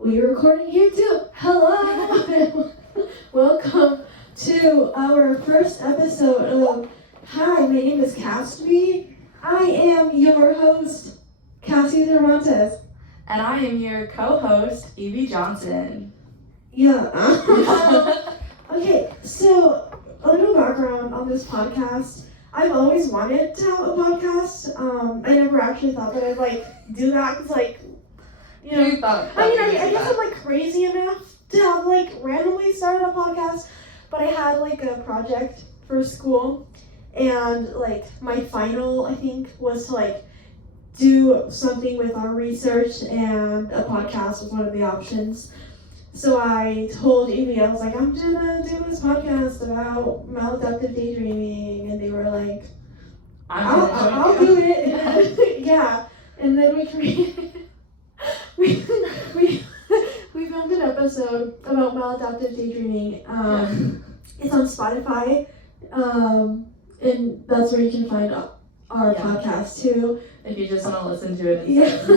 We're recording here too. Hello! Welcome to our first episode of Hi, my name is Cassie. I am your host, Cassie Cervantes. And I am your co-host, Evie Johnson. Yeah. Okay, so a little background on this podcast. I've always wanted to have a podcast. I never actually thought that I'd do that because I guess I'm crazy enough to have randomly started a podcast, but I had a project for school, and my final I think was to do something with our research, and a podcast was one of the options. So I told Evie, I was like, I'm gonna do this podcast about maladaptive daydreaming, and they were like, I'll do it. Yeah, and then we created. We filmed an episode about maladaptive daydreaming. It's on Spotify, and that's where you can find our podcast too. If you just want to listen to it,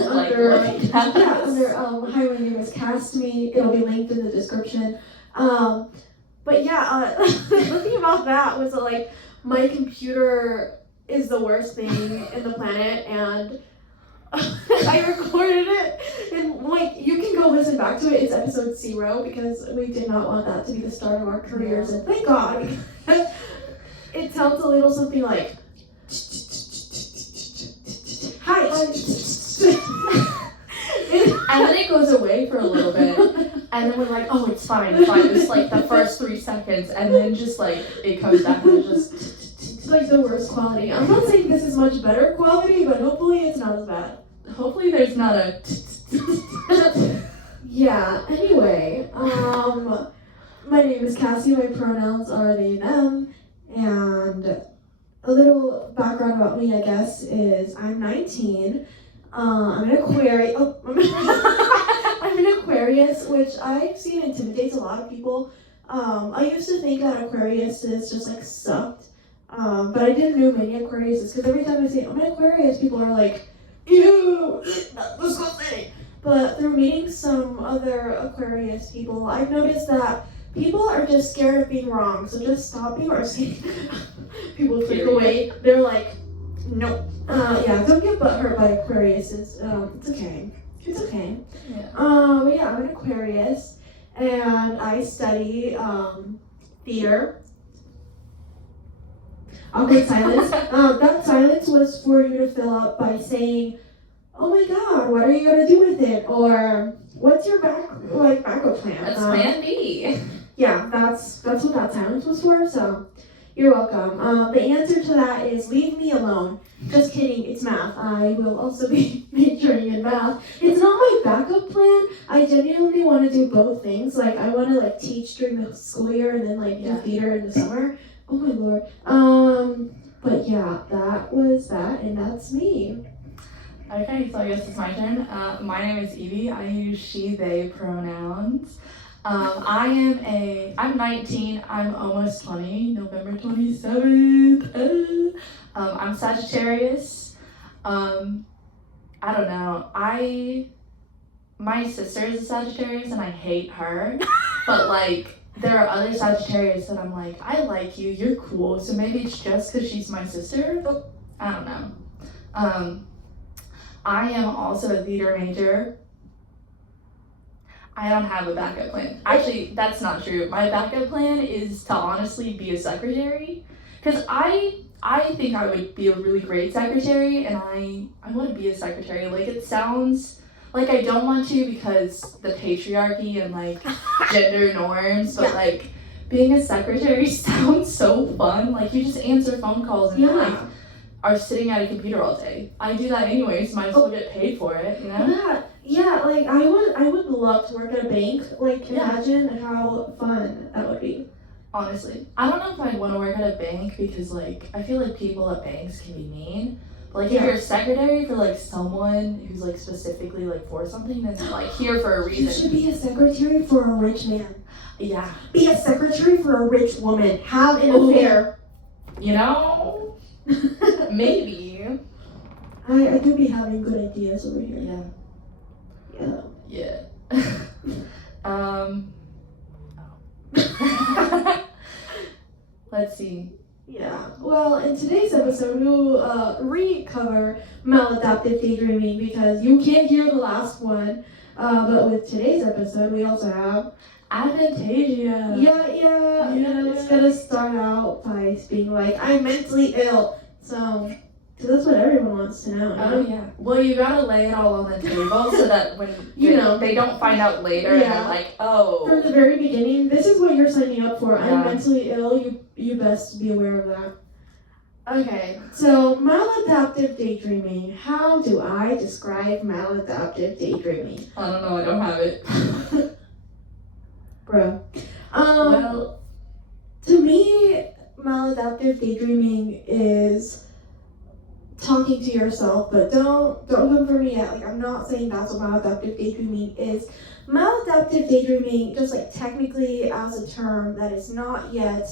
under Hi, my name is Cast Me. It'll be linked in the description. But yeah, the thing about that was that my computer is the worst thing in the planet, and I recorded it, and you can go listen back to it. It's episode 0 because we did not want that to be the start of our careers, and thank God, because it sounds a little something like hi. And then it goes away for a little bit, and then we're like, oh, it's fine. It's the first 3 seconds, and then just it comes back and it's just the worst quality. I'm not saying this is much better quality, but hopefully it's not as bad. Hopefully there's not a Yeah, anyway, my name is Cassie, my pronouns are they, them, and a little background about me, I guess, is I'm 19, I'm an Aquarius, I'm an Aquarius, which I've seen intimidates a lot of people. I used to think that Aquarius is just sucked, but I didn't know many Aquariuses, because every time I say I'm an Aquarius, people are like, ew, let's go say. But through meeting some other Aquarius people, I've noticed that people are just scared of being wrong. So just stop being or saying people click away. They're like, no. Yeah, don't get butthurt by Aquariuses. It's okay. It's okay. Yeah. But yeah, I'm an Aquarius, and I study theater. Awkward silence. That silence was for you to fill up by saying, oh my God, what are you gonna do with it? Or what's your backup plan? That's plan B. Yeah, that's what that silence was for, so you're welcome. The answer to that is leave me alone. Just kidding, it's math. I will also be majoring in math. It's not my backup plan. I genuinely want to do both things. I want to teach during the school year and then do theater in the summer. Oh my Lord. But yeah, that was that, and that's me. Okay, so I guess it's my turn. My name is Evie. I use she, they pronouns. I'm 19. I'm almost 20. November 27th. I'm Sagittarius. I don't know. My sister is a Sagittarius, and I hate her. But there are other Sagittarius that I'm like, I like you. You're cool. So maybe it's just because she's my sister. I don't know. I am also a theater major. I don't have a backup plan. Actually, that's not true. My backup plan is to honestly be a secretary. Because I think I would be a really great secretary, and I want to be a secretary. It sounds like I don't want to because the patriarchy and gender norms, but being a secretary sounds so fun. You just answer phone calls and are sitting at a computer all day. I do that anyways, might as well get paid for it, you know? Yeah, I would love to work at a bank. Imagine how fun that would be. Honestly. I don't know if I'd want to work at a bank because I feel like people at banks can be mean. But if you're a secretary for someone who's specifically for something, then they're here for a reason. You should be a secretary for a rich man. Yeah. Be a secretary for a rich woman. Have an affair. You know? Maybe. I do be having good ideas over here. Yeah. Yeah. Yeah. episode, we'll recover Maladaptive Daydreaming because you can't hear the last one. But with today's episode, we also have Aphantasia. Yeah. And it's gonna start out by being like, I'm mentally ill. So that's what everyone wants to know. Oh yeah. Well, you gotta lay it all on the table so that when they don't find out later and they're like, oh. From the very beginning, this is what you're signing up for. Yeah. I'm mentally ill. You best be aware of that. Okay, so maladaptive daydreaming. How do I describe maladaptive daydreaming? I don't know. I don't have it. Bro. Well, to me, maladaptive daydreaming is talking to yourself, but don't come for me yet. Like, I'm not saying that's what maladaptive daydreaming is. Maladaptive daydreaming, just like technically as a term that is not yet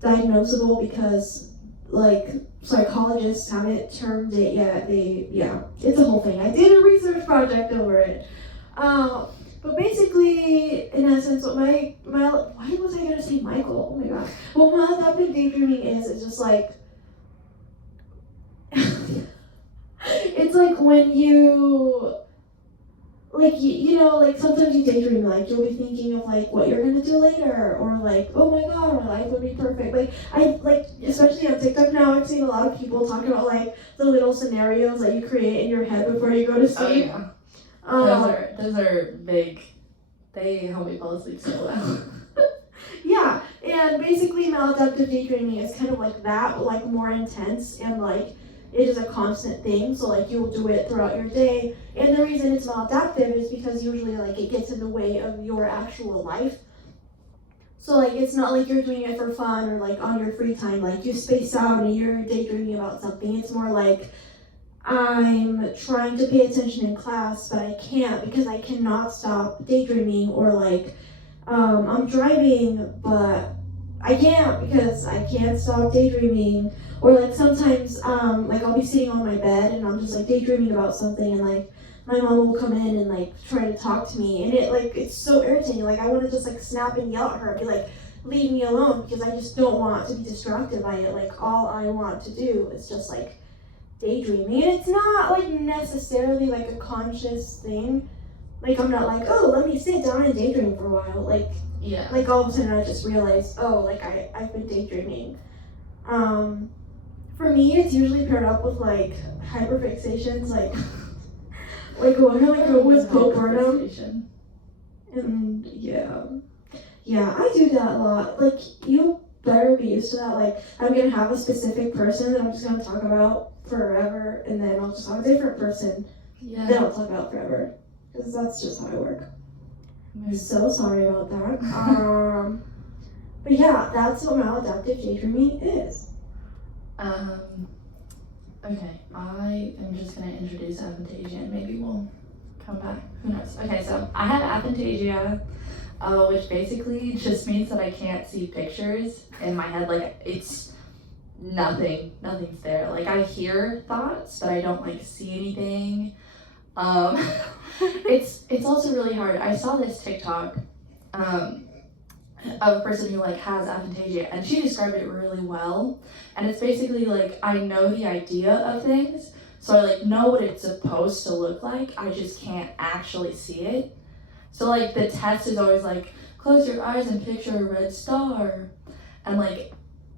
diagnosable because like psychologists haven't termed it yet. It's a whole thing. I did a research project over it. But basically, in essence, what why was I gonna say Michael? Oh my god. What maladaptive daydreaming is just like it's like when you like you know, like sometimes you daydream, like you'll be thinking of like what you're gonna do later, or like, oh my god, my life would be perfect. Like I like, especially on TikTok now, I've seen a lot of people talk about like the little scenarios that you create in your head before you go to sleep. Oh yeah. Those are big. They help me fall asleep so well. Yeah, and basically maladaptive daydreaming is kind of like that, but like more intense, and like it is a constant thing, so like you'll do it throughout your day. And the reason it's maladaptive is because usually like it gets in the way of your actual life. So like it's not like you're doing it for fun or like on your free time, like you space out and you're daydreaming about something. It's more like I'm trying to pay attention in class, but I can't because I cannot stop daydreaming, or like I'm driving, but I can't because I can't stop daydreaming. Or like sometimes like I'll be sitting on my bed and I'm just like daydreaming about something, and like my mom will come in and like try to talk to me, and it's so irritating. Like I want to just like snap and yell at her and be like, leave me alone, because I just don't want to be distracted by it. Like all I want to do is just like daydreaming, and it's not like necessarily like a conscious thing. Like I'm not like, oh, let me sit down and daydream for a while. Like yeah. Like all of a sudden I just realized, oh, like I've been daydreaming. For me, it's usually paired up with like hyperfixations, like like with postpartum. And yeah, I do that a lot. Like you better be used to that. Like I'm gonna have a specific person that I'm just gonna talk about forever, and then I'll just have a different person that I'll talk about forever, because that's just how I work. I'm so sorry about that. But yeah, that's what maladaptive daydreaming is. Okay, I am just gonna introduce Aphantasia and maybe we'll come back. Who knows? Okay, so I have Aphantasia, which basically just means that I can't see pictures in my head. Like it's nothing's there. Like I hear thoughts, but I don't like see anything. It's also really hard. I saw this TikTok of a person who like has aphantasia, and she described it really well. And it's basically like I know the idea of things, so I like know what it's supposed to look like. I just can't actually see it. So like the test is always like close your eyes and picture a red star, and like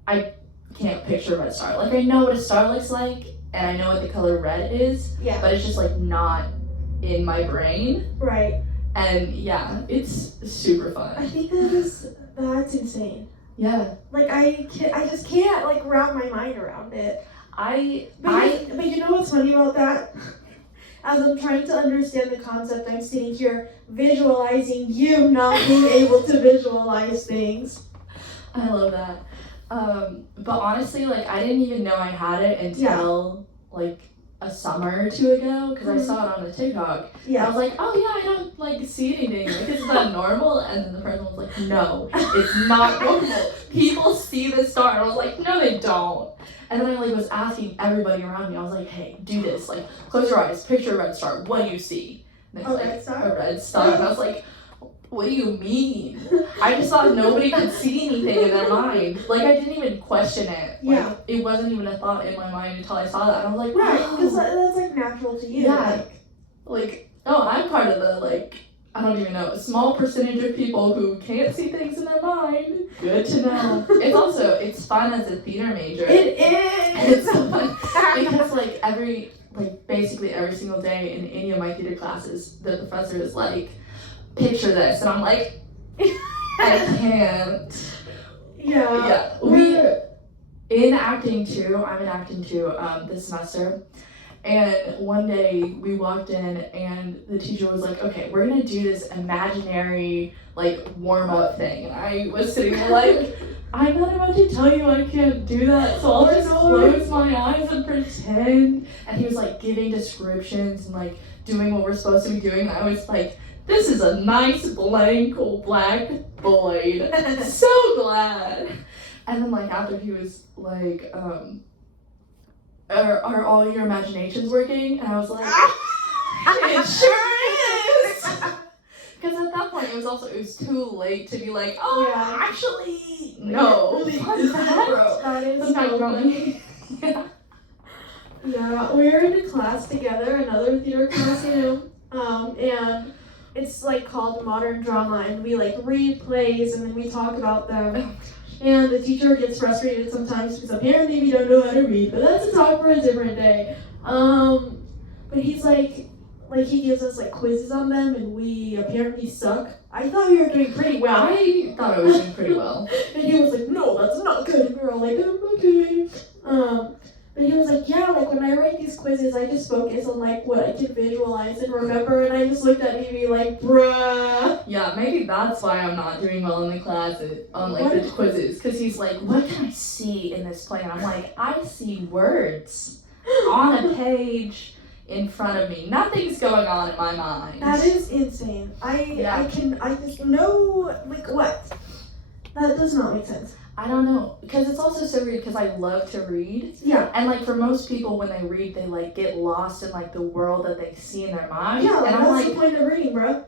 I can't picture a red star. Like I know what a star looks like, and I know what the color red is, but it's just like not in my brain. Right. And yeah, it's super fun. I think that's insane. Yeah. Like I just can't like wrap my mind around it. But you know what's funny about that? As I'm trying to understand the concept, I'm sitting here visualizing you not being able to visualize things. I love that. But honestly, like I didn't even know I had it until like a summer or two ago, because I saw it on the TikTok. Yeah. I was like, oh yeah, I don't like see anything. Like, is that normal? And then the person was like, no, it's not normal. People see the star. And I was like, no, they don't. And then I like was asking everybody around me. I was like, hey, do this. Like, close your eyes, picture a red star. What do you see? And they were like, a red star. And I was like, what do you mean? I just thought nobody could see anything in their mind. Like, I didn't even question it. Like, Yeah. it wasn't even a thought in my mind until I saw that. And I was like, Right, because oh. that's like natural to you. Yeah. Like, oh, I'm part of the, like, I don't even know, a small percentage of people who can't see things in their mind. Good to know. It's fun as a theater major. It is! It's so fun. Because, like, basically every single day in any of my theater classes, the professor is like, picture this. And I'm like, I can't. Yeah. In acting too, I'm in acting too this semester. And one day we walked in and the teacher was like, okay, we're gonna do this imaginary like warm up thing. And I was sitting there like, I'm not about to tell you I can't do that, so I'll just close my eyes and pretend. And he was like giving descriptions and like doing what we're supposed to be doing. And I was like, this is a nice blank black void. So glad. And then like after he was like, are all your imaginations working? And I was like, it sure is! Because at that point it was too late to be like, oh, Yeah. actually, no. That is so funny. Yeah. Yeah, we were in a class together, another theater class, and it's like called modern drama, and we like read plays and then we talk about them. And the teacher gets frustrated sometimes because apparently we don't know how to read, but that's a talk for a different day. But he's like he gives us like quizzes on them, and we apparently suck. I thought we were doing pretty well. I thought I was doing pretty well. And he was like, no, that's not good. And we were all like, okay. But he was like, yeah, like when I write these quizzes, I just focus on like what I can visualize and remember. And I just looked at me like, bruh. Yeah, maybe that's why I'm not doing well in the classes, on like the quizzes. Because he's like, what can I see in this play? And I'm like, I see words on a page in front of me. Nothing's going on in my mind. That is insane. I just know, like what? That does not make sense. I don't know, because it's also so weird because I love to read. Yeah. And like for most people when they read, they like get lost in like the world that they see in their mind. Yeah, like, and I'm that's like, the point of reading, bro.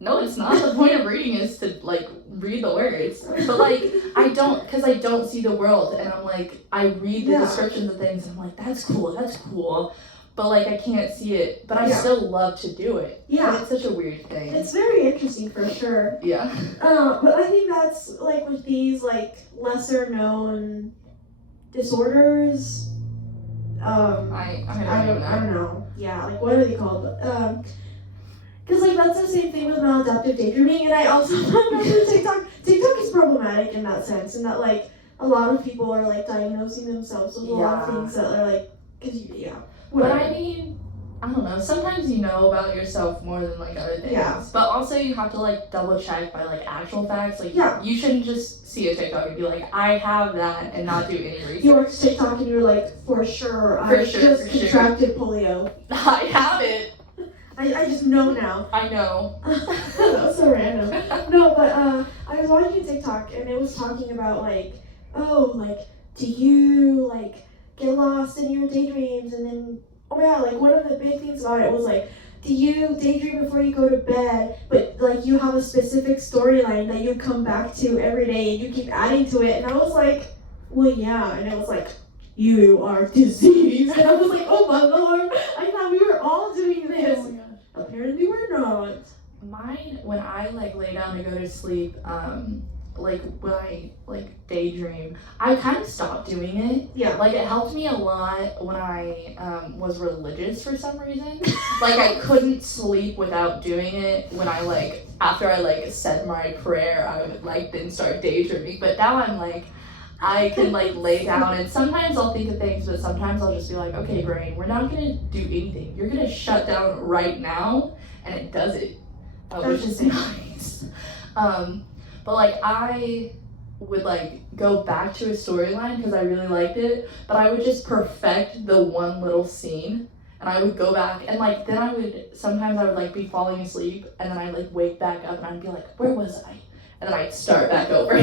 no, it's not. The point of reading is to like read the words. But like I don't see the world, and I'm like, I read the descriptions of things and I'm like, that's cool. But like I can't see it, but I still love to do it. Yeah. And it's such a weird thing. It's very interesting for sure. Yeah. But I think that's like with these like lesser known disorders. I don't know. Yeah, like what are they called? Because like that's the same thing with maladaptive daydreaming, and I also found out that TikTok is problematic in that sense, and that like a lot of people are like diagnosing themselves with a lot of things that are like, But I mean, I don't know, sometimes you know about yourself more than like other things. Yeah. But also you have to like double check by like actual facts. Like you shouldn't just see a TikTok and be like, I have that, and not do any research. You watch TikTok and you're like, for sure, I just contracted polio. I have it. I just know now. I know. That was so random. No, but I was watching TikTok and it was talking about like, oh, like, do you like get lost in your daydreams? And then, like one of the big things about it was like, do you daydream before you go to bed, but like you have a specific storyline that you come back to every day and you keep adding to it? And I was like, well, yeah. And it was like, you are diseased. And I was like, oh my Lord, I thought we were all doing this. Oh my gosh. Apparently we're not. Mine, when I like lay down to go to sleep, like when I like daydream, I kind of stopped doing it. Yeah. Like it helped me a lot when I was religious for some reason. Like I couldn't sleep without doing it. When I like after I like said my prayer, I would like then start daydreaming. But now I'm like, I can like lay down and sometimes I'll think of things, but sometimes I'll just be like, okay, brain, we're not gonna do anything. You're gonna shut down right now, and it does it, which is nice. But like I would like go back to a storyline because I really liked it, but I would just perfect the one little scene, and I would go back and like then I would like be falling asleep, and then I'd like wake back up and I'd be like, where was I? And then I'd start back over.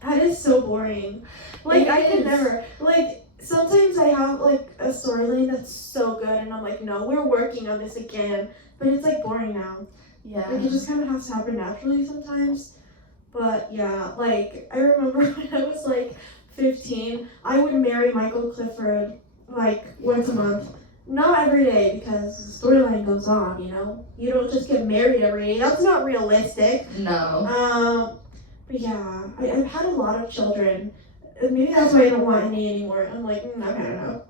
That is so boring. Like, I could never. Like, sometimes I have, like, a storyline that's so good, and I'm like, no, we're working on this again. But it's, like, boring now. Yeah. Like, it just kind of has to happen naturally sometimes. But yeah, like, I remember when I was like 15, I would marry Michael Clifford like once a month. Not every day, because the storyline goes on, you know? You don't just get married every day. That's not realistic. No. But yeah, I've had a lot of children. Maybe that's why I don't want any anymore. I'm like, I've had enough.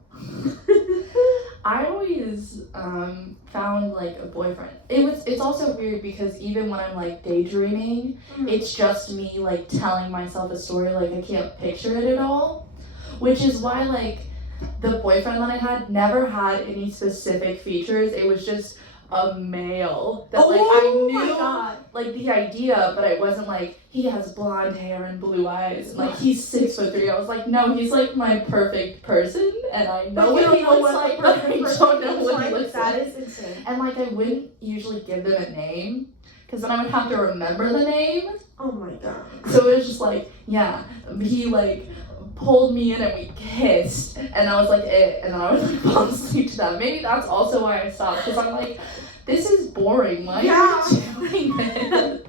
I always found like a boyfriend. It's also weird because even when I'm like daydreaming, it's just me like telling myself a story, like I can't picture it at all. Which is why like the boyfriend that I had never had any specific features. It was just a male that like I knew like the idea, but it wasn't like he has blonde hair and blue eyes and like he's 6'3". I was like, no, he's like my perfect person, and I know what he looks like, but I don't know what he looks like. That is insane. And like I wouldn't usually give them a name because then I would have to remember the name. Oh my god. So it was just like, yeah, he like pulled me in and we kissed, and I was like, and then I would like fall asleep to that. Maybe that's also why I stopped, because I'm like, this is boring. Why are you doing this?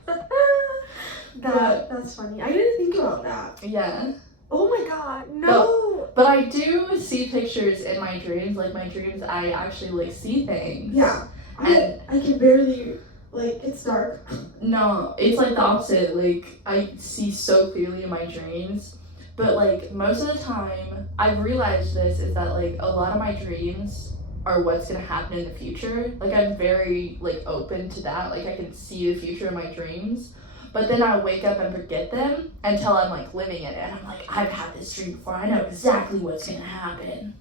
That's funny. I didn't think about that. Yeah. Oh my god, no. But I do see pictures in my dreams. Like my dreams, I actually like see things. Yeah. And I can barely, like, it's dark. No, it's like the opposite. Like I see so clearly in my dreams. But like most of the time, I've realized this is that like a lot of my dreams are what's gonna happen in the future. Like I'm very like open to that. Like I can see the future in my dreams. But then I wake up and forget them until I'm like living in it. And I'm like, I've had this dream before. I know exactly what's gonna happen.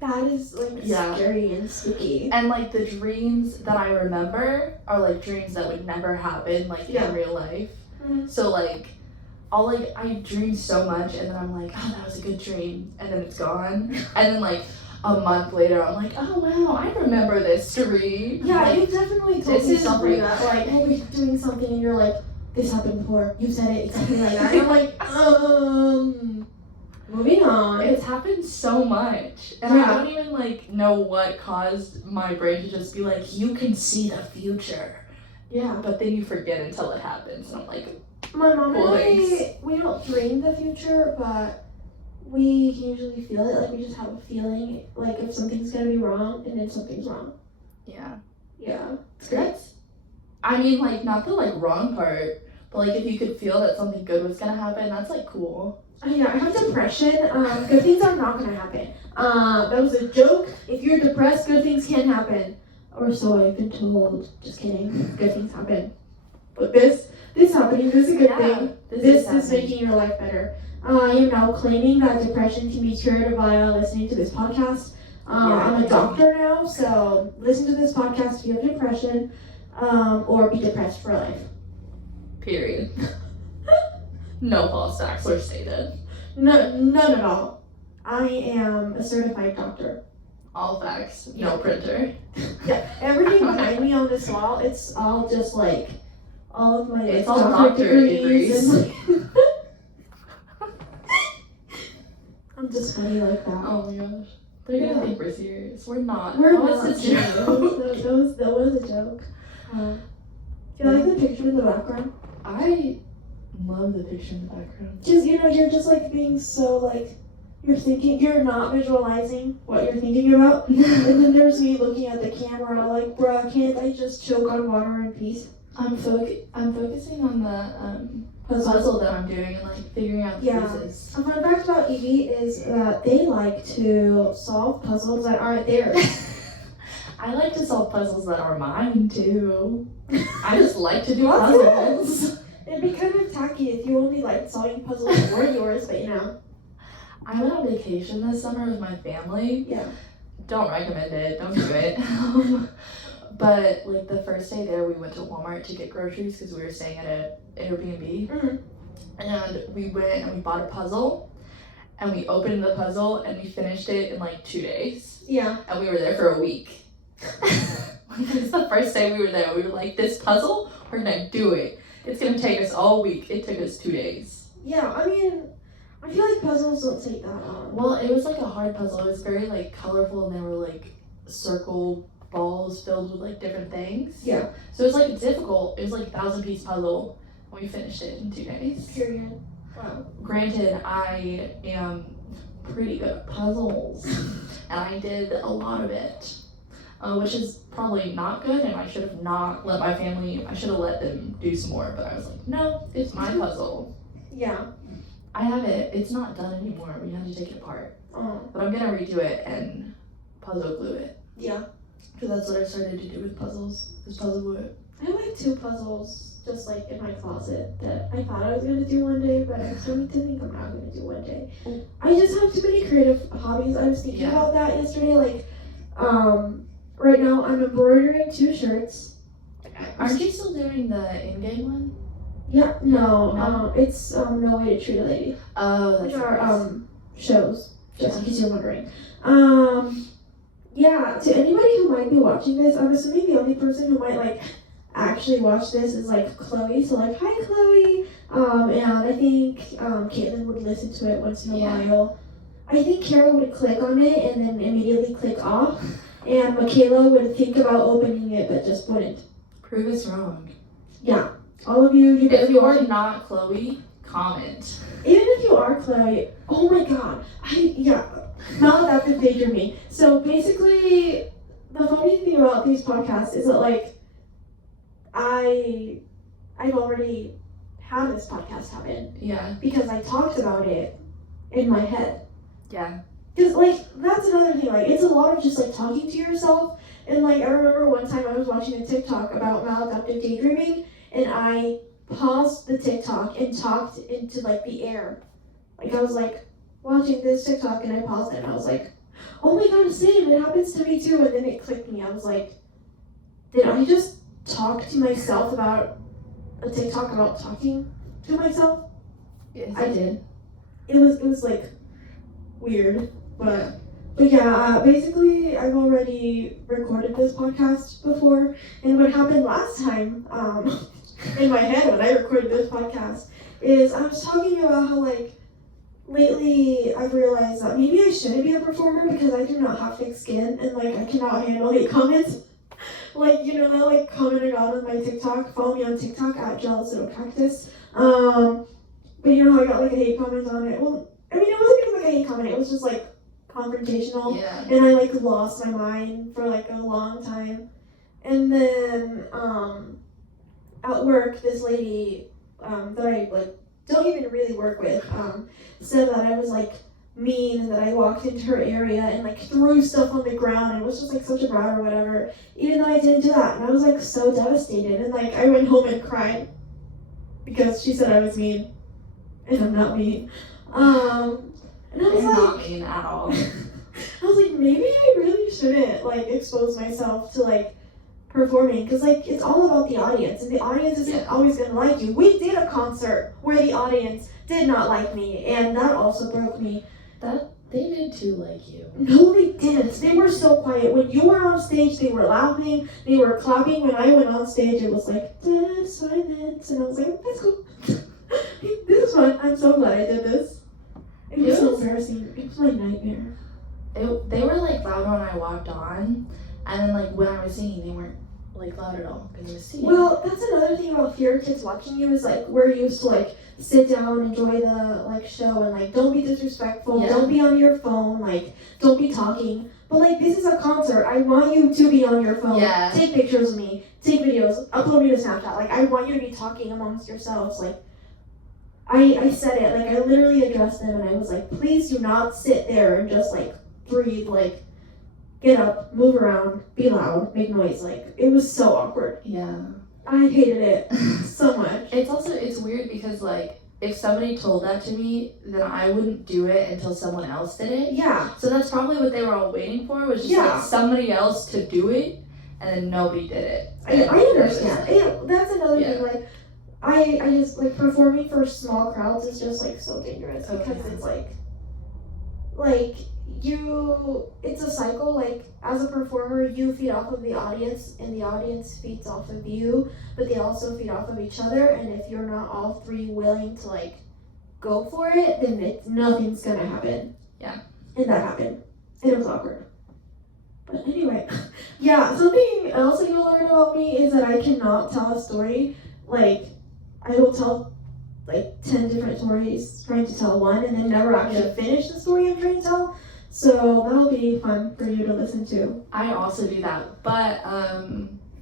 That is like scary and spooky. And like the dreams that I remember are like dreams that would never happen like in real life. Mm-hmm. So like I dream so much, and then I'm like, oh, that was a good dream, and then it's gone. And then like a month later, I'm like, oh wow, I remember this dream. Yeah, like, you definitely told me something that like, oh, we're doing something, and you're like, this happened before. You said it exactly like that. And I'm like, moving on. It's happened so much, and I don't even like know what caused my brain to just be like, you can see the future. Yeah. But then you forget until it happens, and I'm like, my mom and I, we don't dream the future, but we usually feel it. Like, we just have a feeling, like, if something's gonna be wrong, and then something's wrong. Yeah. Yeah. It's great. I mean, like, not the, like, wrong part, but, like, if you could feel that something good was gonna happen, that's, like, cool. Yeah, I have depression. Good things are not gonna happen. That was a joke. If you're depressed, good things can happen. Or so I've been told. Just kidding. Good things happen. But this happening, this is a good thing. This is making your life better. I am now claiming that depression can be cured via listening to this podcast. I'm a doctor now, so listen to this podcast if you have depression, or be depressed for life. Period. No false facts were stated. None at all. I am a certified doctor. All facts, no printer. Yeah, everything behind me on this wall, it's all just like all of my it's all doctorate degrees. And, I'm just funny like that. Oh my gosh. They're gonna think we're serious. We're not. We're that not. was a joke. That was a joke. Do you like the picture in the background? I love the picture in the background. Because, you know, you're just like being so like, you're not visualizing what you're thinking about. And then there's me looking at the camera like, bruh, can't I just choke on water in peace? I'm focusing on the puzzle that I'm doing and like figuring out the pieces. A fun fact about Evie is that they like to solve puzzles that aren't theirs. I like to solve puzzles that are mine too. I just like to do puzzles. It'd be kind of tacky if you only liked solving puzzles that weren't yours, but you know. I went on vacation this summer with my family. Yeah. Don't recommend it. Don't do it. But like the first day there, we went to Walmart to get groceries because we were staying at an Airbnb. Mm-hmm. And we went and we bought a puzzle. And we opened the puzzle and we finished it in like 2 days. Yeah. And we were there for a week. It was the first day we were there. We were like, this puzzle, we're gonna do it. It's gonna take us all week. It took us 2 days. Yeah, I mean, I feel like puzzles don't take that long. Well, it was like a hard puzzle. It was very like colorful and they were like circle balls filled with like different things. Yeah. So it was like difficult. It was like a 1,000-piece puzzle. We finished it in 2 days. Period. Wow. Granted, I am pretty good at puzzles, and I did a lot of it, which is probably not good, and I should have not let my family, I should have let them do some more, but I was like, no, it's my puzzle. Yeah. I have it. It's not done anymore. We have to take it apart. Oh. But I'm gonna redo it and puzzle glue it. Yeah. Because that's what I started to do with puzzles, is puzzle glue it. I have like 2 puzzles just like in my closet that I thought I was gonna do one day, but I'm starting to think I'm not gonna do one day. Oh. I just have too many creative hobbies. I was thinking Yeah. about that yesterday. Like, right now I'm embroidering 2 shirts. Aren't you still doing the in-game one? Yeah, no, No? it's No Way to Treat a Lady. Oh, Which that's are nice. shows, just in Yeah. case you're wondering. Yeah, to anybody who might be watching this, I'm assuming the only person who might like actually watch this is like Chloe. So like, hi Chloe. And I think Caitlin would listen to it once in a Yeah. while. I think Kara would click on it and then immediately click off. And Michaela would think about opening it but just wouldn't. Prove us wrong. Yeah. All of you better If be you're watching. not Chloe, comment. Even if you are Chloe, oh my god, Maladaptive Daydreaming. So basically, the funny thing about these podcasts is that like, I've already had this podcast happen Yeah. because I talked about it in my head. Yeah. Because like, that's another thing, like it's a lot of just like talking to yourself. And like, I remember one time I was watching a TikTok about maladaptive daydreaming, and I paused the TikTok and talked into like the air. Like I was like watching this TikTok and I paused it and I was like, oh my god, same, it happens to me too. And then it clicked me. I was like, did I just talk to myself about a TikTok about talking to myself? Yes. I did. It was like weird, but yeah, basically I've already recorded this podcast before, and what happened last time, in my head when I recorded this podcast, is I was talking about how like lately I've realized that maybe I shouldn't be a performer because I do not have thick skin and like I cannot handle hate comments. Like, you know, that like comment I got on my TikTok, follow me on TikTok at jealous little cactus. But you know how I got like a hate comment on it? Well, I mean, it wasn't even like a hate comment, it was just like confrontational. Yeah. And I like lost my mind for like a long time. And then at work, this lady that I like don't even really work with said that I was like mean and that I walked into her area and like threw stuff on the ground and was just like such a brat or whatever, even though I didn't do that. And I was like so devastated, and like I went home and cried because she said I was mean, and I'm not mean. And I was You're like, not mean at all. I was like, maybe I really shouldn't like expose myself to like performing, because like it's all about the audience, and the audience isn't always gonna like you. We did a concert where the audience did not like me, and that also broke me. They did too like you. No, they didn't. They were so quiet. When you were on stage, they were laughing, they were clapping. When I went on stage, it was like dead silence, and I was like, that's cool. This is fun. I'm so glad I did this. It was so embarrassing. It was my nightmare. They were like loud when I walked on, and then like when I was singing, they weren't like loud at all because I was singing. Well, that's another thing about fear kids watching you is like we're used to like sit down, enjoy the like show, and like don't be disrespectful, don't be on your phone, like don't be talking. But like this is a concert. I want you to be on your phone. Yeah. Take pictures of me, take videos, upload me to Snapchat. Like I want you to be talking amongst yourselves. Like I said it, like I literally addressed them and I was like, please do not sit there and just like breathe, like get up, move around, be loud, make noise. Like it was so awkward. Yeah. I hated it so much. It's weird because like if somebody told that to me, then I wouldn't do it until someone else did it. Yeah. So that's probably what they were all waiting for, was just like somebody else to do it, and then nobody did it. I understand. That's another Yeah. thing. Like I just like performing for small crowds is just like so dangerous because it's like it's a cycle. Like as a performer, you feed off of the audience and the audience feeds off of you, but they also feed off of each other, and if you're not all three willing to like go for it, then nothing's gonna happen. Yeah. And that happened. And it was awkward. But anyway, yeah, something else you'll learn about me is that I cannot tell a story. Like, I will tell like 10 different stories trying to tell one and then never actually finish the story I'm trying to tell. So that'll be fun for you to listen to. I also do that, but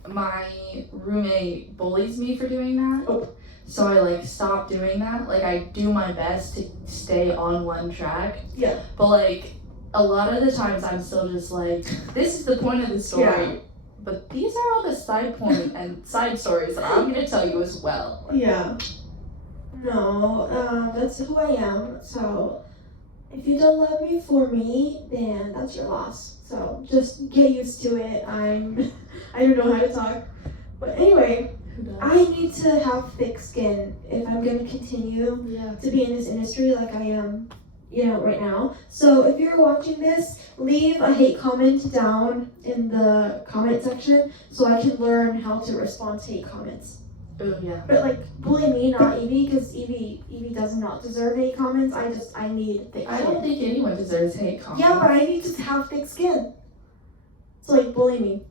my roommate bullies me for doing that. Oh. So I like stopped doing that. Like I do my best to stay on one track. Yeah. But like a lot of the times I'm still just like, this is the point of the story. Yeah. But these are all the side point and side stories that I'm gonna tell you as well. Yeah. No, that's who I am. So if you don't love me for me, then that's your loss. So just get used to it. I don't know how to talk. But anyway, I need to have thick skin if I'm going to continue to be in this industry like I am, right now. So if you're watching this, leave a hate comment down in the comment section so I can learn how to respond to hate comments. Oh, yeah. But like, bully me, not Evie, because Evie does not deserve hate comments. I need thick skin. I don't think anyone deserves hate comments. Yeah, but I need to have thick skin. So like, bully me.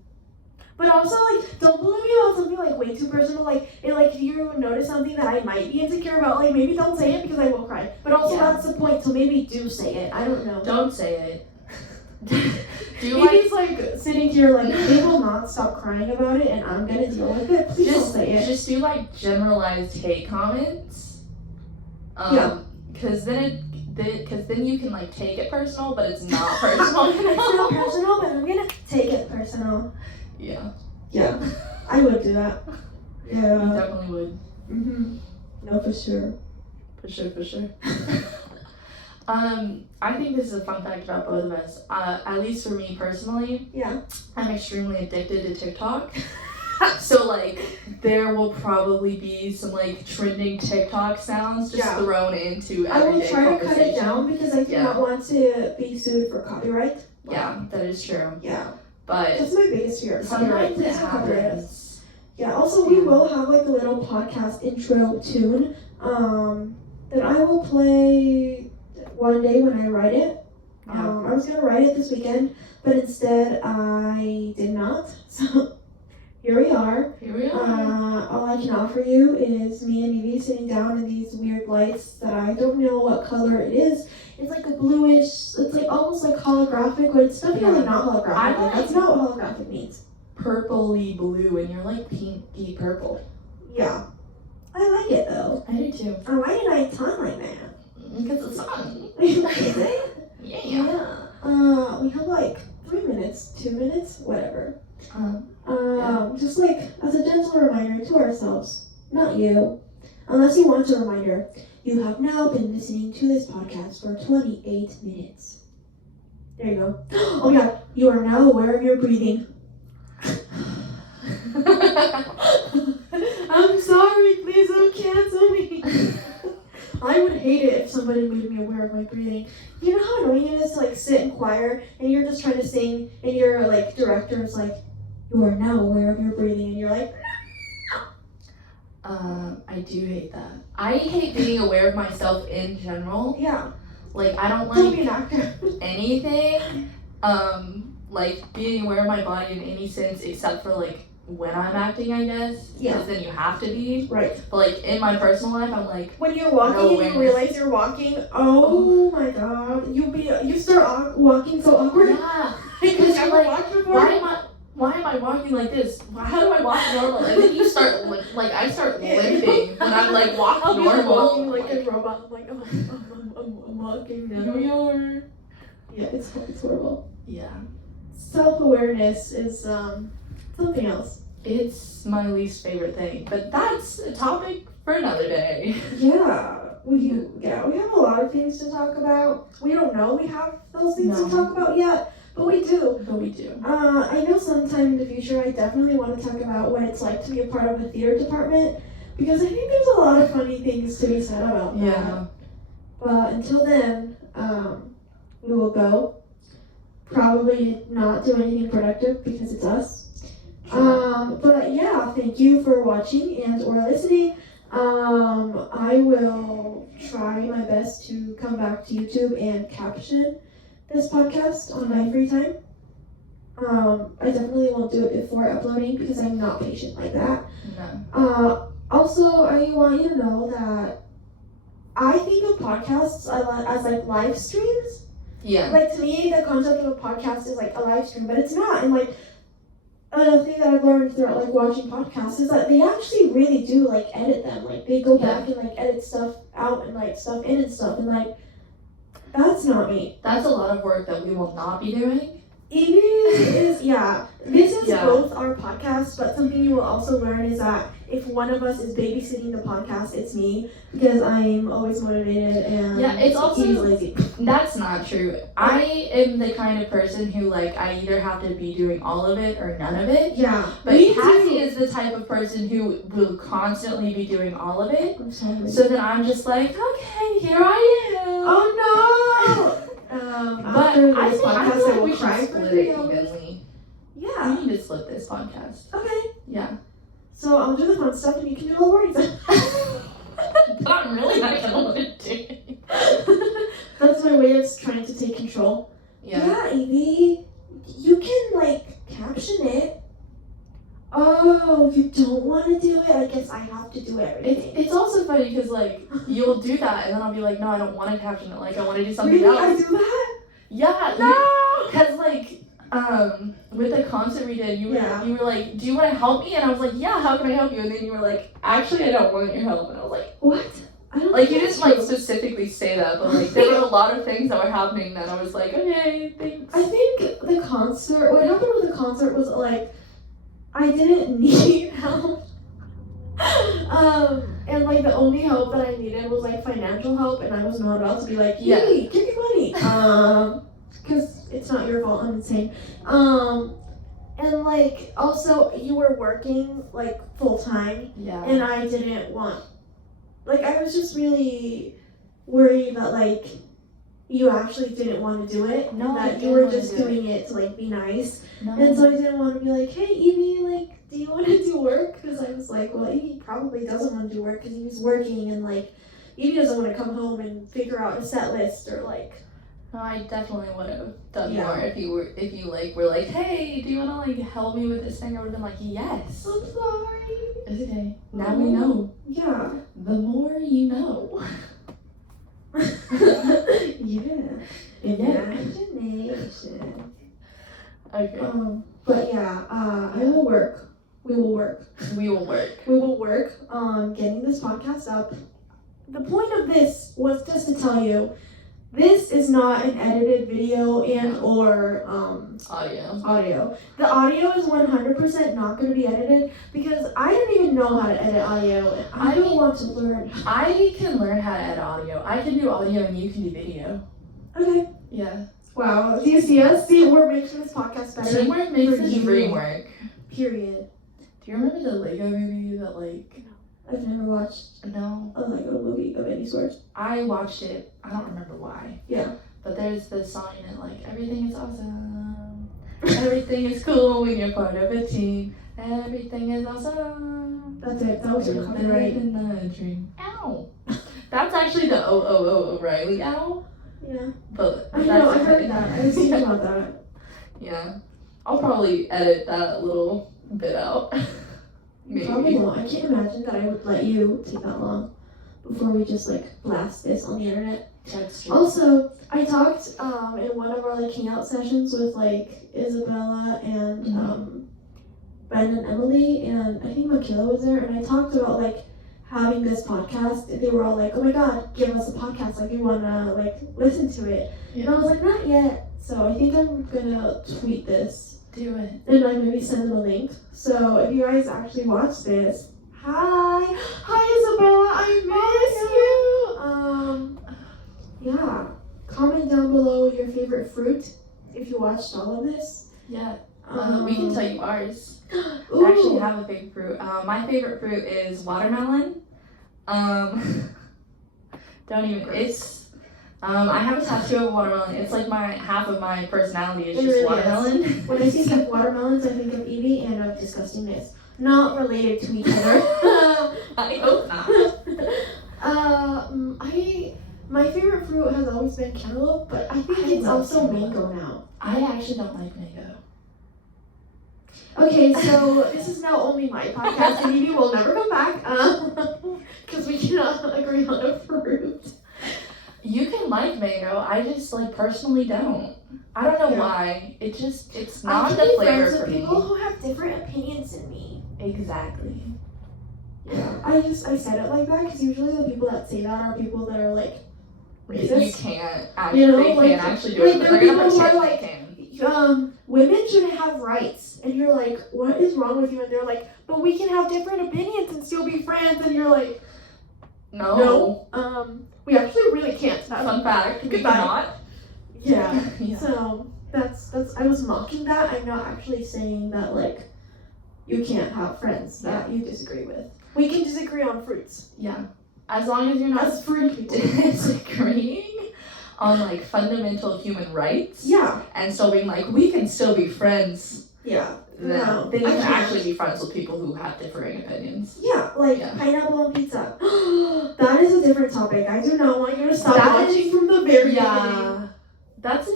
But also, like, don't bully me about something, like, way too personal. Like, if you notice something that I might be insecure about, like, maybe don't say it because I will cry. But also, that's the point, so maybe do say it. I don't know. Don't say it. Evie's, like, sitting here, like, they will not stop crying about it, and I'm gonna deal with it. Please don't say it. Just do, like, generalized hate comments. Yeah. Because then you can, like, take it personal, but it's not personal. It's not personal, but I'm gonna take it personal. Yeah. Yeah. I would do that. Yeah. You definitely would. No, for sure. For sure. I think this is a fun fact about both of us. At least for me personally. Yeah. I'm extremely addicted to TikTok. So, like, there will probably be some, like, trending TikTok sounds just thrown into everyday I will try to cut it conversation. down because I do not want to be sued for copyright. Yeah, that is true. Yeah. But that's my biggest fear. Sometimes it happens. Yeah, also we will have like a little podcast intro tune that I will play one day when I write it. Yeah. I was gonna write it this weekend, but instead I did not. So here we are. All I can offer you is me and Evie sitting down in these weird lights that I don't know what color it is. It's like a bluish, it's like almost like holographic, but it's definitely not holographic. That's not what holographic means. Purpley blue, and you're like pinky purple. Yeah. I like it though. I do too. Why did I talk like that? Because it's fun. Is it? Yeah. We have like 3 minutes, 2 minutes, whatever. Yeah. Just like as a gentle reminder to ourselves, not you, unless you want a reminder, you have now been listening to this podcast for 28 minutes. There you go. Oh my god, you are now aware of your breathing. I'm sorry, please don't cancel me. I would hate it if somebody made me aware of my breathing. You know how annoying it is to like sit in choir and you're just trying to sing and your like director is like, you are now aware of your breathing, and you're like, I do hate that. I hate being aware of myself in general. yeah. Like, I don't Don't be like an actor. anything, like, being aware of my body in any sense except for, like, when I'm acting, I guess. Yeah. Because then you have to be. Right. But, like, in my personal life, I'm like, When you're walking No and you awareness. realize you're walking, oh my god, you start walking so awkward. yeah. Because I'm you like, walked before. why am I walking like this? How do I walk normal? And then you start, I start limping when I'm, like, walking I'll be normal. walking like a robot. I'm like, oh, I'm walking now. Here we are. Yeah, it's horrible. Yeah. Self-awareness is something else. It's my least favorite thing, but that's a topic for another day. Yeah, we have a lot of things to talk about. We don't know we have those things to talk about yet, but we do. I know sometime in the future I definitely want to talk about what it's like to be a part of a theater department, because I think there's a lot of funny things to be said about that. Yeah. But until then, we will go. Probably not do anything productive because it's us. But yeah, thank you for watching and or listening. I will try my best to come back to YouTube and caption this podcast on my free time. I definitely won't do it before uploading because I'm not patient like that. No. Also, I want you to know that I think of podcasts as like live streams. Yeah. Like, to me, the concept of a podcast is like a live stream, but it's not. And like, another thing that I've learned throughout like watching podcasts is that they actually really do like edit them. Like, they go back and like edit stuff out and like stuff in and stuff, and like, that's not me. That's a lot of work that we will not be doing. Evie is, this is both our podcast, but something you will also learn is that if one of us is babysitting the podcast, it's me, because I'm always motivated and it's also Evie's lazy. That's not true. I am the kind of person who like I either have to be doing all of it or none of it. Yeah. But Cassie is the type of person who will constantly be doing all of it. I'm sorry. So then I'm just like, okay, here I am. Oh no! But I this feel podcast, like we cry should for split 3 it hours. evenly. Yeah. We need to split this podcast. Okay. Yeah. So I'll do the fun stuff and you can do all the worries. But I'm really not gonna want to do it. That's my way of trying to take control. Yeah. Evie. You can like caption it. Oh, you don't want to do it? I guess I have to do everything. It's also funny because like you'll do that and then I'll be like, no, I don't want to caption it. Like I want to do something Really? else. I do that? Yeah. No! Because like with the concert we did, you were like, do you want to help me? And I was like, yeah. How can I help you? And then you were like, actually, I don't want your help. And I was like, what? I don't like you didn't like specifically say that, but like there were a lot of things that were happening that I was like, okay, thanks. I think the concert. What happened with the concert was like, I didn't need help. And like the only help that I needed was like financial help, and I was not about to be like, yay, give me money. Because it's not your fault, I'm insane. And like also you were working like full time, and I didn't want. Like I was just really worried that like you actually didn't want to do it. No, that you were just doing it to like be nice. No. And so I didn't want to be like, hey Evie, like, do you want to do work? Because I was like, well, Evie probably doesn't want to do work because Evie's working, and like Evie doesn't want to come home and figure out a set list or like. No, I definitely would have done more if you were like, hey, do you want to like help me with this thing? I would have been like, yes. I'm sorry. It's okay. Now we know. Yeah. The more you know. Yeah. Imagination. Okay. But yeah, I will work. We will work. We will work. We will work on getting this podcast up. The point of this was just to tell you, this is not an edited video and or audio. The audio is 100% not going to be edited because I don't even know how to edit audio, and I don't want to learn. I can learn how to edit audio. I can do audio and you can do video. Okay. Yeah. Wow. Do you see us? See, we're making this podcast better. Teamwork makes the dream work. Period. Do you remember the Lego movie that like... I've never watched No. a Lego movie of any sort. I watched it. I don't remember why. Yeah. But there's this song in it like, everything is awesome. Everything is cool when you're part of a team. Everything is awesome. That's it. That was your copyright. In the dream. Ow. That's actually the O'Reilly ow. Yeah. But I know, I heard that. I was thinking about that. Yeah. I'll probably edit that little bit out. Maybe. Probably won't. I can't imagine that I would let you take that long before we just like blast this on the internet. That's true. Also, I talked in one of our like hangout sessions with like Isabella and Ben and Emily, and I think Michaela was there, and I talked about like having this podcast, and they were all like, oh my god, give us a podcast, like we wanna like listen to it. Yeah. And I was like, not yet. So I think I'm gonna tweet this. Do it. And like maybe send them a link. So if you guys actually watch this, hi Isabella, I miss you. Yeah. Comment down below your favorite fruit if you watched all of this. Yeah. We can tell you ours. Ooh. I actually have a favorite fruit. My favorite fruit is watermelon. Don't even. It's. I have a tattoo of a watermelon. It's like half of my personality is It just really watermelon. is. When I see like watermelons, I think of Evie and of disgustingness. Not related to each other. I hope not. My favorite fruit has always been cantaloupe, but I think it's also mango now. I actually don't like mango. Okay, so this is now only my podcast, and Evie will never come back because we cannot agree on a fruit. You can like mango. I just like personally don't. I don't know Yeah. why. It's I not can the be flavor friends for with me. people who have different opinions than me. Exactly. Yeah, I said it like that because usually the people that say that are people that are like You racist. can't actually. You know, they like- can't actually do like, it. But there are they're gonna people who are pretend like- they can. Women shouldn't have rights, and you're like, what is wrong with you? And they're like, but we can have different opinions and still be friends, and you're like, No. we actually really can't. Fun fact. We Goodbye. cannot. Yeah. Yeah. So that's I was mocking that. I'm not actually saying that like you can't have friends that you disagree with. We can disagree on fruits. Yeah. As long as you're not That's fruit people. disagreeing on like fundamental human rights. Yeah. And still being like, we can still be friends. Yeah. Then No, you I can can't. actually be friends with people who have differing opinions. Yeah, like Yeah. pineapple on pizza. That is a different topic. I do not want you to stop That watching from the very beginning. Yeah. That's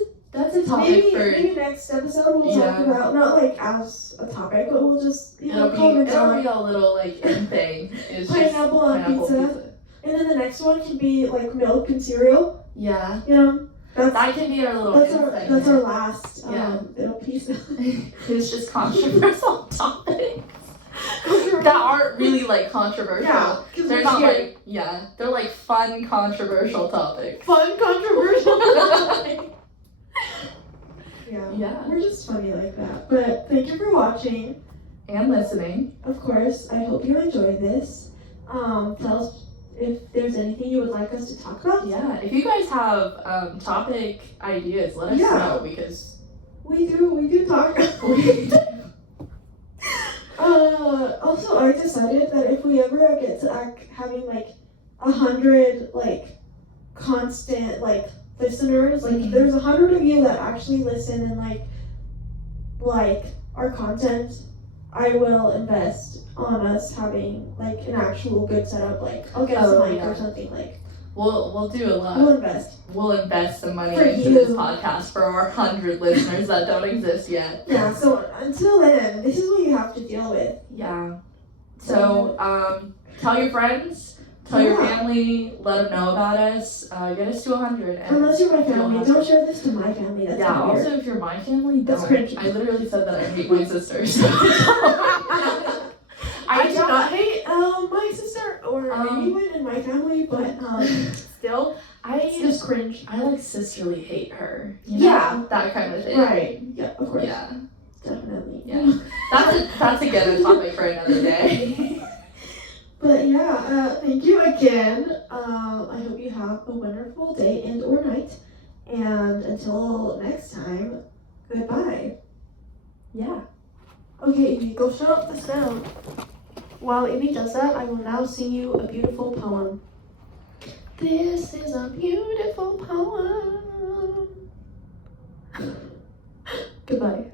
a topic for Maybe next episode we'll talk Yeah. about, not like as a topic, but we'll just comment it'll on be a little like in thing. It's just pineapple on pizza. And then the next one can be like milk and cereal. Yeah. You know, That can be our little that's thing. our last Yeah. little piece. It's just controversial topics that aren't really like controversial. Yeah, because They're we're not scared. like they're like fun controversial topics. Fun controversial. Yeah. Yeah. We're just funny like that. But thank you for watching. And listening. Of course, I hope you enjoyed this. Tell us if there's anything you would like us to talk about. Yeah. If you guys have topic ideas, let us Yeah. know because We do talk. Also, I decided that if we ever get to having like 100 like constant like listeners, like Mhm. there's 100 of you that actually listen and like our content, I will invest on us having like an actual good setup. Like I'll get us a mic or something. Like we'll do a lot. we'll invest. We'll invest some money For into you. this podcast for our 100 listeners that don't exist yet. Yeah. So until then, this is what you have to deal with. Yeah. So, tell your friends, tell your Yeah. family, let them know about us. Get us to 100. And Unless you're my you'll family, have- don't share this to my family. That's yeah. weird. Also, if you're my family, That's don't. cringy. I literally said that I hate my sisters. I do not hate my sister or anyone in my family, but still, it's just cringe. I like sisterly hate her. You know? Yeah. That kind of thing. Right. Yeah, of course. Yeah. Definitely. Yeah. That's again a topic for another day. But yeah, thank you again. I hope you have a wonderful day and or night. And until next time, goodbye. Yeah. Okay, Evie, go shut up the sound. While Evie does that, I will now sing you a beautiful poem. This is a beautiful poem. Goodbye.